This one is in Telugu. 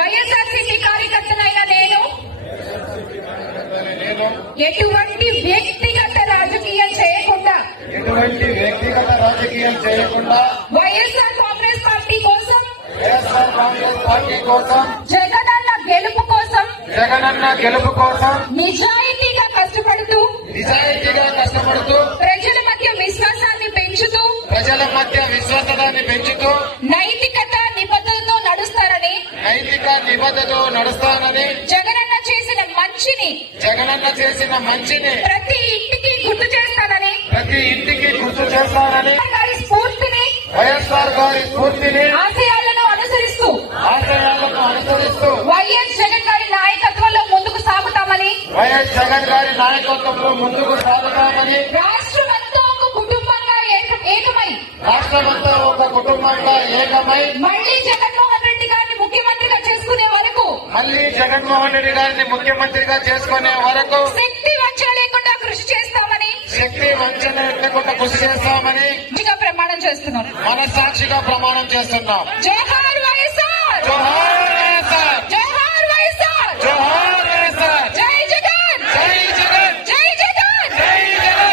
వైఎస్ఆర్సీపీ కార్యకర్తనైన నేను ఎటువంటి వ్యక్తిగత రాజకీయం చేయకుండా ఎటువంటి వ్యక్తిగత రాజకీయం చేయకుండా వైఎస్ఆర్ కాంగ్రెస్ పార్టీ కోసం వైఎస్ఆర్ కాంగ్రెస్ పార్టీ కోసం జగనన్న గెలుపు కోసం జగనన్న గెలుపు కోసం నిజాయితీగా కష్టపడుతూ నిజాయితీగా కష్టపడుతూ ప్రజల మధ్య విశ్వాసాన్ని పెంచుతూ ప్రజల మధ్య విశ్వాసాన్ని పెంచుతూ నైతికత నిబద్ధతో నడుస్తానని జగనన్న చేసిన మంచిని జగనన్న చేసిన మంచిని ప్రతి ఇంటికి గుర్తు చేస్తానని ప్రతి ఇంటికి గుర్తు చేస్తానని గారి స్ఫూర్తిని వైఎస్ఆర్ గారి స్ఫూర్తిని ఆశయాలను అనుసరిస్తూ ఆశయాలను అనుసరిస్తూ వైఎస్ జగన్ గారి నాయకత్వంలో ముందుకు సాగుతామని వైఎస్ జగన్ గారి నాయకత్వంలో ముందుకు సాగుతామని రాష్ట్రమంతా ఒక కుటుంబంగా ఏక- ఏకమై రాష్ట్రమంతా ఒక కుటుంబంగా ఏకమై మళ్ళీ జగన్మోహన్ జగన్మోహన్ రెడ్డి గారిని ముఖ్యమంత్రిగా చేసుకునే వరకు శక్తి వంచన లేకుండా కృషి చేస్తామని శక్తి వంచన లేకుండా కృషి చేస్తామని మంచిగా ప్రమాణం చేస్తున్నాం మనసాక్షిగా ప్రమాణం చేస్తున్నాం.